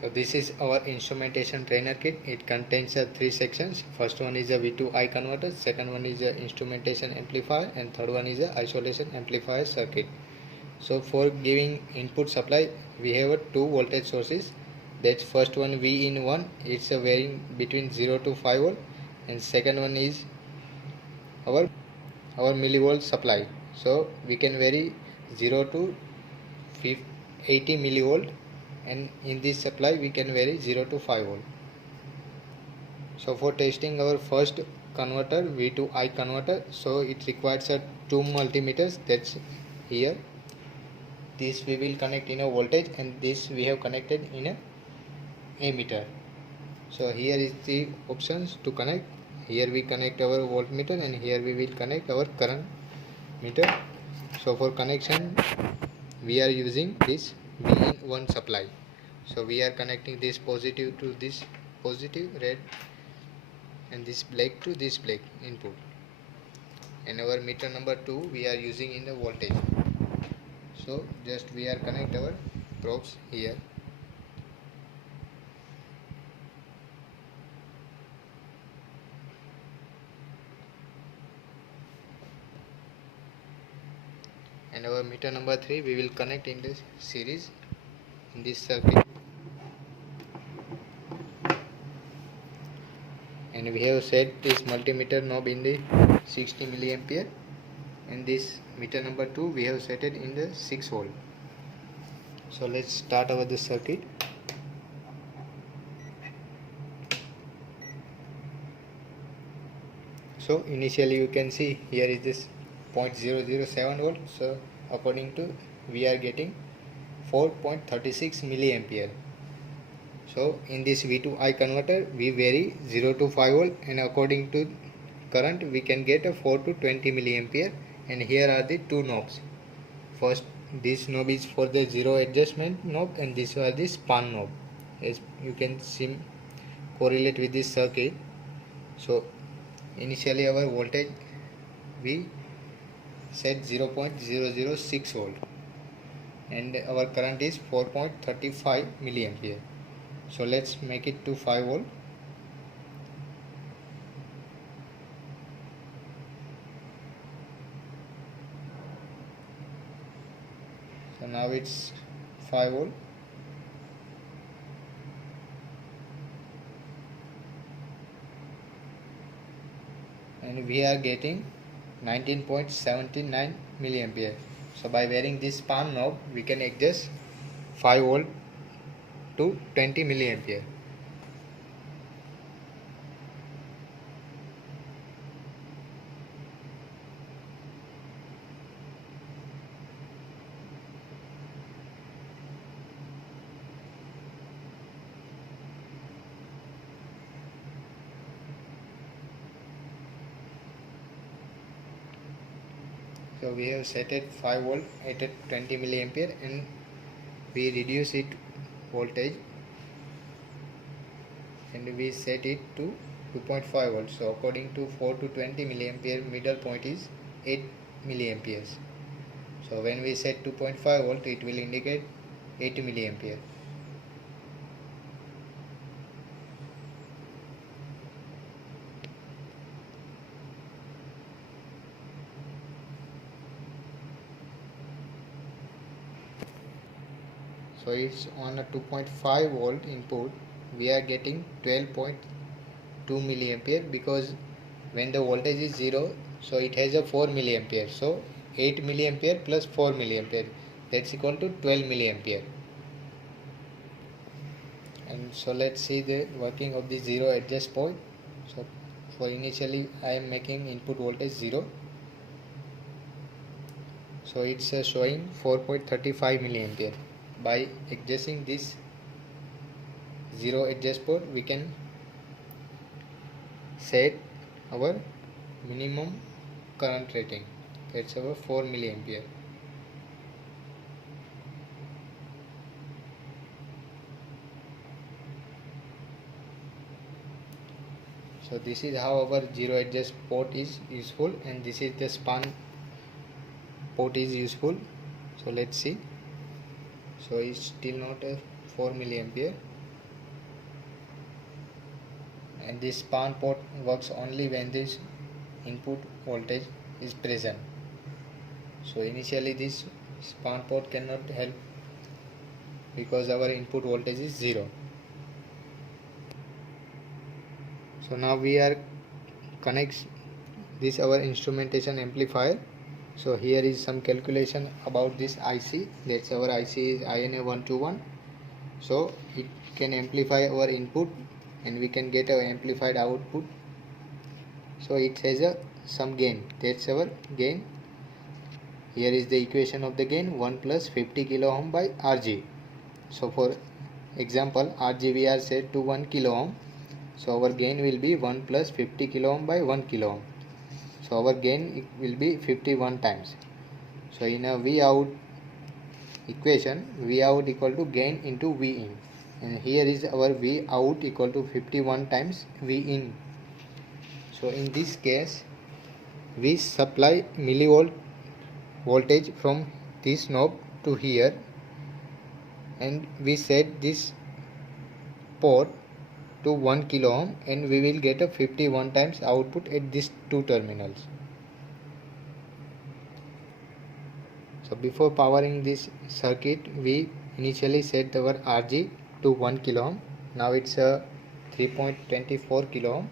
So this is our instrumentation trainer kit. It contains three sections. First one is a V2I converter, second one is a instrumentation amplifier, and third one is a isolation amplifier circuit. So for giving input supply, we have two voltage sources. That's first one V in 1, it's a varying between 0 to 5 volt, and second one is our millivolt supply. So we can vary 0 to 80 millivolt, and in this supply we can vary 0 to 5 volt. So for testing our first converter, V2I converter, so it requires a two multimeters. That's here. This we will connect in a voltage, and this we have connected in a ammeter. So here is the options to connect. Here we connect our voltmeter, and here we will connect our current meter. So for connection we are using this V1 supply. So we are connecting this positive to this positive red, and this black to this black input, and our meter number 2 we are using in the voltage. So just we are connect our probes here. And our meter number 3 we will connect in this series in this circuit. And we have set this multimeter knob in the 60 milliampere, and this meter number 2 we have set it in the 6 volt. So let's start our this circuit. So initially you can see here is this 0.007 volt. So according to we are getting 4.36 milliampere. So in this V2I converter we vary 0 to 5 volt, and according to current we can get a 4 to 20 milliampere. And here are the two knobs. First, this knob is for the zero adjustment knob, and this are the span knob, as you can see correlate with this circuit. So initially our voltage we set 0.006 volt, and our current is 4.35 milliampere. So let's make it to 5 volt. So now it's 5 volt. And we are getting 19.79 milliampere. So by wearing this span knob we can adjust 5 volt to 20 milliampere. So we have set it 5 volt at 20 milliampere, and we reduce it voltage and we set it to 2.5 volts. So according to 4 to 20 milliampere, middle point is 8 milliamperes. So when we set 2.5 volt, it will indicate 8 milliampere. So it's on a 2.5 volt input we are getting 12.2 milliampere, because when the voltage is 0, so it has a 4 milliampere. So 8 milliampere plus 4 milliampere, that's equal to 12 milliampere. And so let's see the working of the zero adjust point. So for initially I am making input voltage 0. So it's showing 4.35 milliampere. By adjusting this zero adjust port we can set our minimum current rating. That's our 4 milliampere. So this is how our zero adjust port is useful, and this is the span port is useful. So let's see. So it's still not a 4 milliampere. and this span port works only when this input voltage is present. So initially this span port cannot help because our input voltage is 0. So now we are connects this our instrumentation amplifier. So here is some calculation about this IC. That's our IC is INA121. So it can amplify our input and we can get our amplified output. So it has some gain. That's our gain. Here is the equation of the gain, 1 plus 50 kilo ohm by Rg. So for example, Rg we are set to 1 kilo ohm. So our gain will be 1 plus 50 kilo ohm by 1 kilo ohm. So our gain will be 51 times. So in a V out equation, V out equal to gain into V in, and here is our V out equal to 51 times V in. So in this case, we supply millivolt voltage from this knob to here, and we set this port to 1 kilo ohm, and we will get a 51 times output at these two terminals. So before powering this circuit, we initially set our Rg to 1 kilo ohm. Now it's a 3.24 kilo ohm.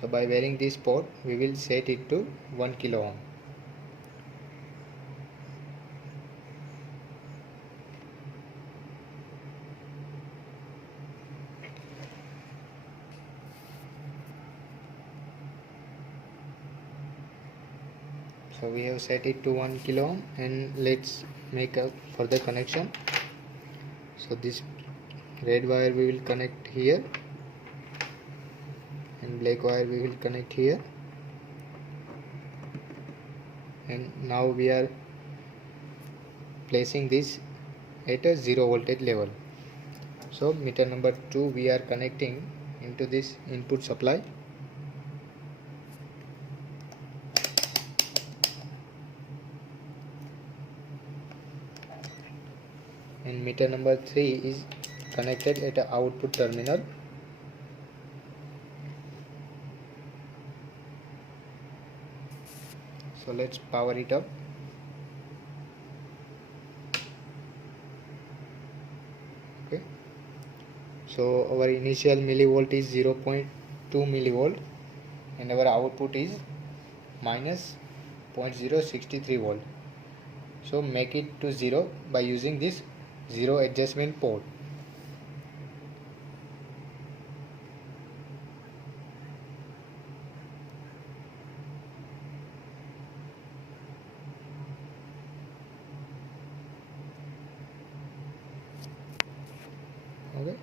So by varying this port, we will set it to 1 kilo ohm. So we have set it to 1 kilo ohm, and let's make a further connection. So this red wire we will connect here, and black wire we will connect here, and now we are placing this at a 0 voltage level. So meter number 2 we are connecting into this input supply. And meter number 3 is connected at a output terminal. So let's power it up. Okay. So our initial millivolt is 0.2 millivolt, and our output is minus 0.063 volt. So make it to 0 by using this 0 adjustment port. Okay,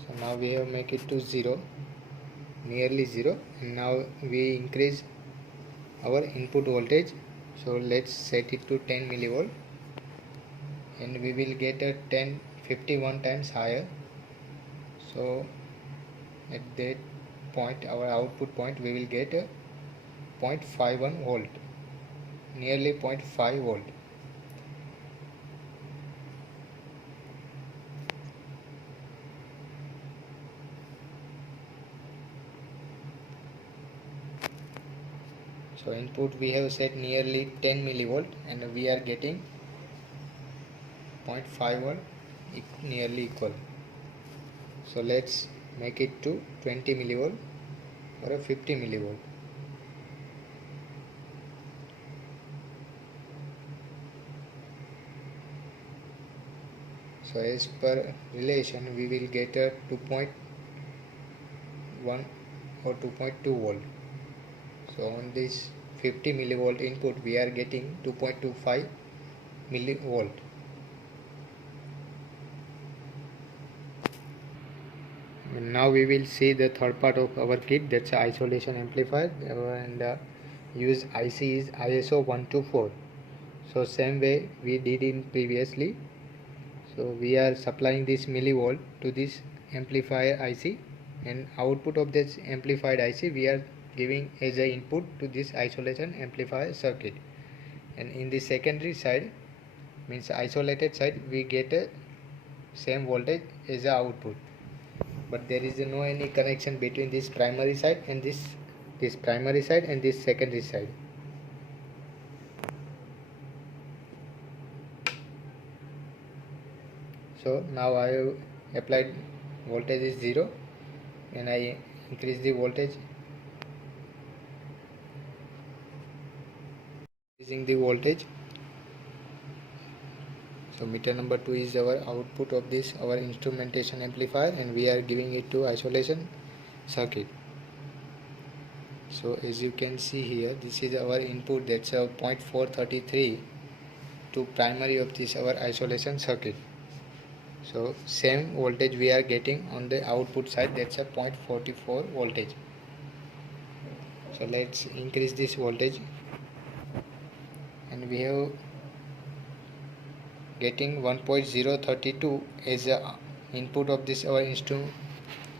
so now we have make it to 0, nearly 0, and now we increase our input voltage. So let's set it to 10 millivolt, and we will get a 51 times higher. So at that point, our output point, we will get a 0.51 volt, nearly 0.5 volt. So input we have set nearly 10 millivolt, and we are getting 0.5 volt, nearly equal. So let's make it to 20 millivolt or a 50 millivolt. So as per relation, we will get a 2.1 or 2.2 volt. So on this 50 millivolt input, we are getting 2.25 millivolt. And now we will see the third part of our kit, that's isolation amplifier, and use IC is ISO 124. So same way we did in previously. So we are supplying this millivolt to this amplifier IC, and output of this amplified IC we are giving as a input to this isolation amplifier circuit. And in the secondary side, means isolated side, we get a same voltage as a output. but there is no any connection between this primary side and this primary side and this secondary side. So now I have applied voltage is 0 and I increase the voltage, increasing the voltage. So meter number 2 is our output of this our instrumentation amplifier, and we are giving it to isolation circuit. So as you can see here, this is our input, that's a 0.433 to primary of this our isolation circuit. So same voltage we are getting on the output side, that's a 0.44 voltage. So let's increase this voltage, and we have getting 1.032 as a input of this our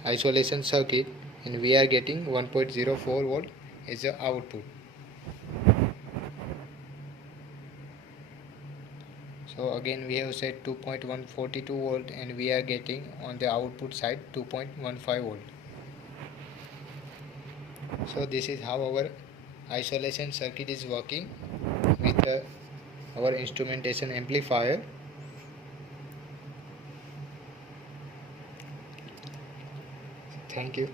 isolation circuit, and we are getting 1.04 volt as a output. So again we have set 2.142 volt, and we are getting on the output side 2.15 volt. So this is how our isolation circuit is working with our instrumentation amplifier. Thank you.